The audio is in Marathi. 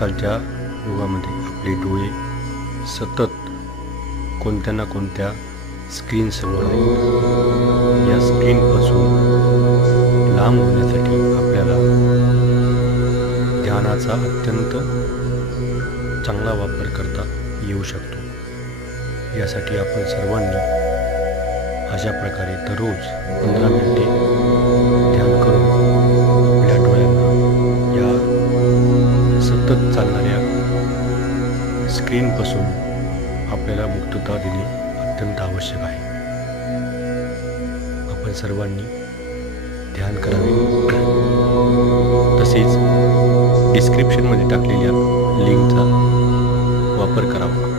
आजकालच्या युगामध्ये आपले डोळे सतत कोणत्या ना कोणत्या स्क्रीनसमोर आहेत. या स्क्रीनपासून लांब होण्यासाठी आपल्याला ध्यानाचा अत्यंत चांगला वापर करता येऊ शकतो. यासाठी आपण सर्वांनी अशा प्रकारे दररोज 15 मिनिटे ध्यान करून आपल्या डोळ्यांना या सतत चालणाऱ्या स्क्रीनपासून आपल्याला मुक्तता देणे अत्यंत आवश्यक आहे. आपण सर्वांनी ध्यान करावे. तसेच डिस्क्रिप्शनमध्ये टाकलेल्या लिंकचा वापर करावा.